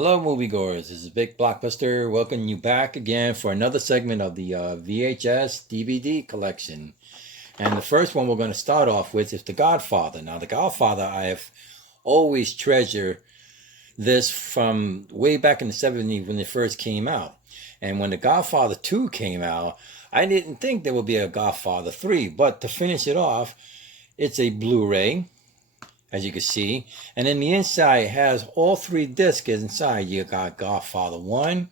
Hello, moviegoers. This is Big Blockbuster welcoming you back again for another segment of the VHS DVD collection. And the first one we're going to start off with is The Godfather. Now, The Godfather, I have always treasured this from way back in the 70s when it first came out. And when The Godfather 2 came out, I didn't think there would be a Godfather 3. But to finish it off, it's a Blu-ray, as you can see, and in the inside it has all three discs inside. You got Godfather 1,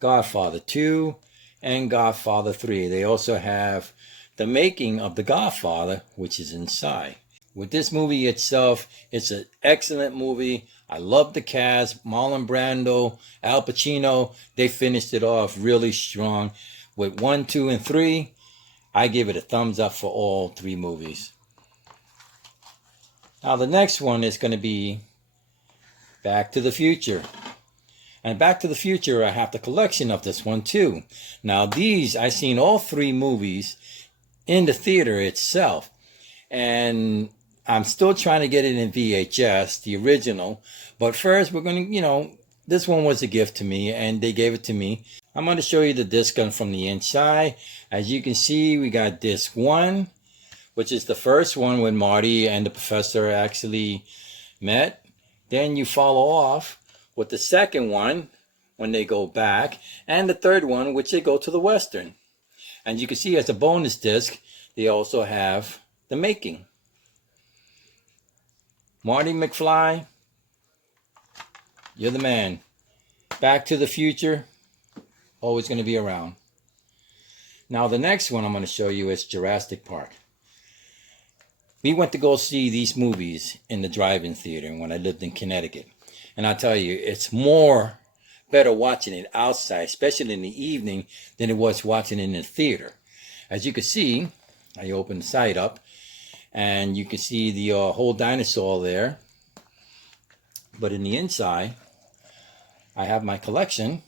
Godfather 2, and Godfather 3. They also have the making of The Godfather, which is inside. With this movie itself, it's an excellent movie. I love the cast. Marlon Brando, Al Pacino, they finished it off really strong. With 1, 2, and 3, I give it a thumbs up for all three movies. Now the next one is going to be Back to the Future. And Back to the Future, I have the collection of this one too. Now these, I've seen all three movies in the theater itself. And I'm still trying to get it in VHS, the original. But first we're going to, this one was a gift to me and they gave it to me. I'm going to show you the disc from the inside. As you can see, we got disc 1, which is the first one when Marty and the professor actually met. Then you follow off with the second one when they go back, and the third one, which they go to the Western. And you can see as a bonus disc, they also have the making. Marty McFly, you're the man. Back to the Future, always going to be around. Now the next one I'm going to show you is Jurassic Park. We went to go see these movies in the drive-in theater when I lived in Connecticut. And I tell you, it's more better watching it outside, especially in the evening, than it was watching it in the theater. As you can see, I opened the side up, and you can see the whole dinosaur there. But in the inside, I have my collection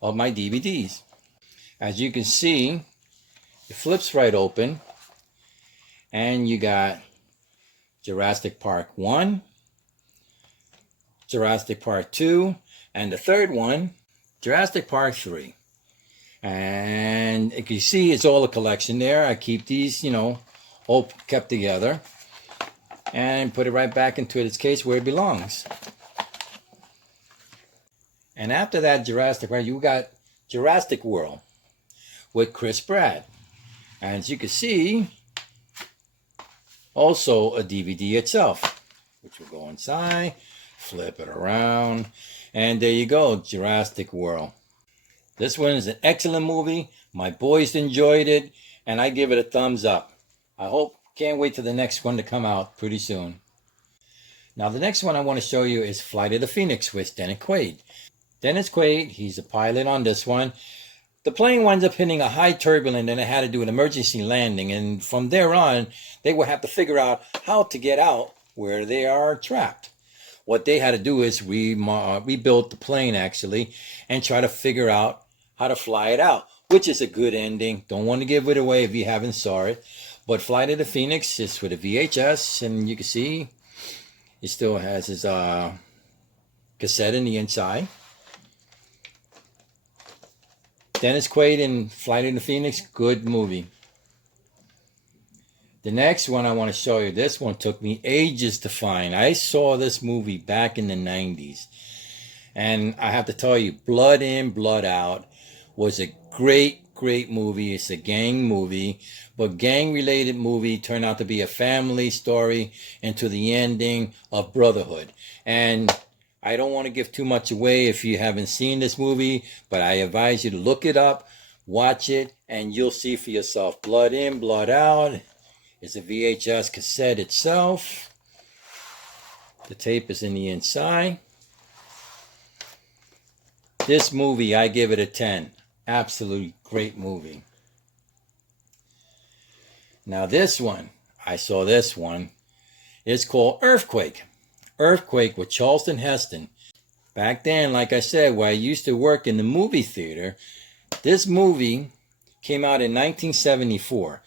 of my DVDs. As you can see, it flips right open. And you got Jurassic Park 1, Jurassic Park 2, and the third one, Jurassic Park 3. And you can see it's all a collection there. I keep these, all kept together. And put it right back into its case where it belongs. And after that Jurassic Park, you got Jurassic World with Chris Pratt. And as you can see, also a DVD itself, which will go inside, flip it around, and there you go, Jurassic World. This one is an excellent movie. My boys enjoyed it, and I give it a thumbs up. Can't wait till the next one to come out pretty soon. Now the next one I want to show you is Flight of the Phoenix with Dennis Quaid. Dennis Quaid, he's a pilot on this one. The plane winds up hitting a high turbulence and it had to do an emergency landing. And from there on, they would have to figure out how to get out where they are trapped. What they had to do is rebuild the plane, actually, and try to figure out how to fly it out, which is a good ending. Don't want to give it away if you haven't saw it. But Flight of the Phoenix is with a VHS, and you can see it still has his cassette in the inside. Dennis Quaid in Flight of the Phoenix, good movie. The next one I want to show you, this one took me ages to find. I saw this movie back in the 90s. And I have to tell you, Blood In, Blood Out was a great movie. It's a gang movie. But gang-related movie turned out to be a family story into the ending of brotherhood. And I don't want to give too much away if you haven't seen this movie, but I advise you to look it up, watch it, and you'll see for yourself. Blood In, Blood Out is a VHS cassette itself. The tape is in the inside. This movie, I give it a 10. Absolutely great movie. Now this one, I saw this one. It's called Earthquake. Earthquake with Charlton Heston. Back then, like I said, where I used to work in the movie theater, this movie came out in 1974.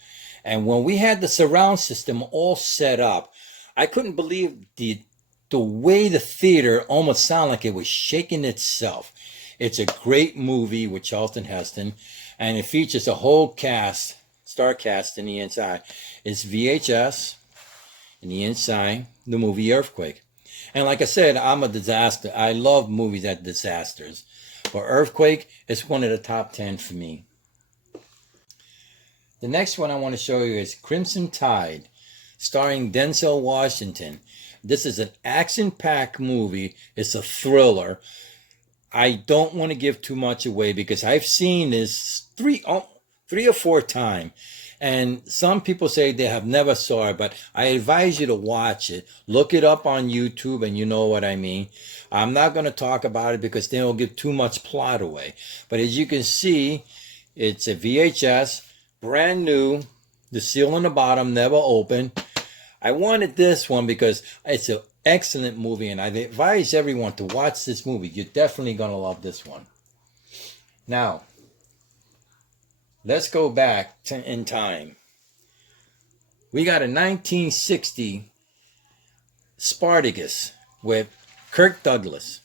And when we had the surround system all set up, I couldn't believe the the way the theater almost sounded like it was shaking itself. It's a great movie with Charlton Heston, and it features a whole cast, star cast in the inside. It's VHS in the inside, the movie Earthquake. And like I said, I'm a disaster. I love movies at disasters. But Earthquake is one of the top 10 for me. The next one I want to show you is Crimson Tide, starring Denzel Washington. This is an action-packed movie. It's a thriller. I don't want to give too much away because I've seen this three or four times. And some people say they have never saw it, but I advise you to watch it. Look it up on YouTube and you know what I mean. I'm not going to talk about it because they will give too much plot away. But as you can see, it's a VHS, brand new. The seal on the bottom, never opened. I wanted this one because it's an excellent movie, and I advise everyone to watch this movie. You're definitely going to love this one. Now, let's go back in time. We got a 1960 Spartacus with Kirk Douglas.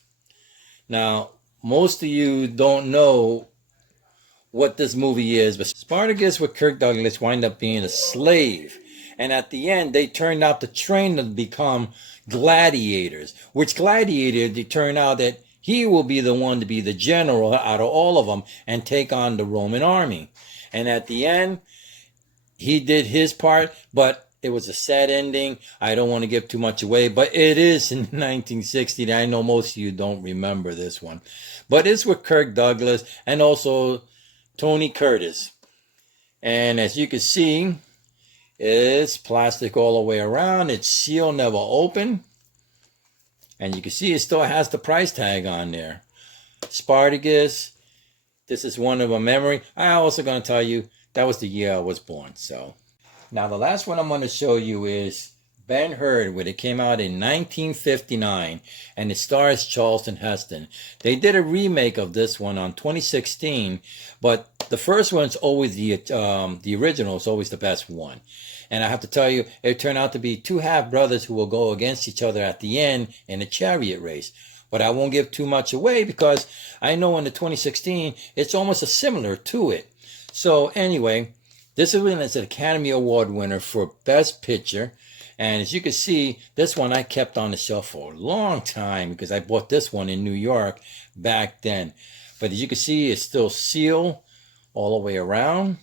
Now, most of you don't know what this movie is, but Spartacus with Kirk Douglas wind up being a slave. And at the end, they turned out to train them to become gladiators, which gladiator, they turn out that he will be the one to be the general out of all of them and take on the Roman army. And at the end, he did his part, but it was a sad ending. I don't want to give too much away, but it is in 1960. I know most of you don't remember this one. But it's with Kirk Douglas and also Tony Curtis. And as you can see, it's plastic all the way around. It's sealed, never open. And you can see it still has the price tag on there. Spartacus. This is one of a memory. I also going to tell you that was the year I was born. So now the last one I'm going to show you is BenHur, where it came out in 1959, and it stars Charlton Heston. They did a remake of this one on 2016, but the first one's always the original is always the best one. And I have to tell you, it turned out to be two half-brothers who will go against each other at the end in a chariot race. But I won't give too much away because I know in the 2016, it's almost a similar to it. So anyway, this is an Academy Award winner for Best Picture. And as you can see, this one I kept on the shelf for a long time because I bought this one in New York back then. But as you can see, it's still sealed all the way around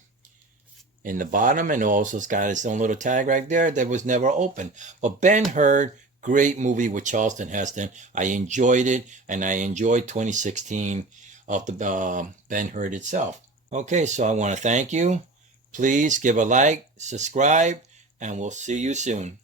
in the bottom, and also it's got its own little tag right there that was never opened. But BenHur, great movie with Charlton Heston. I enjoyed it, and I enjoyed 2016 of the BenHur itself. Okay, so I want to thank you. Please give a like, subscribe, and we'll see you soon.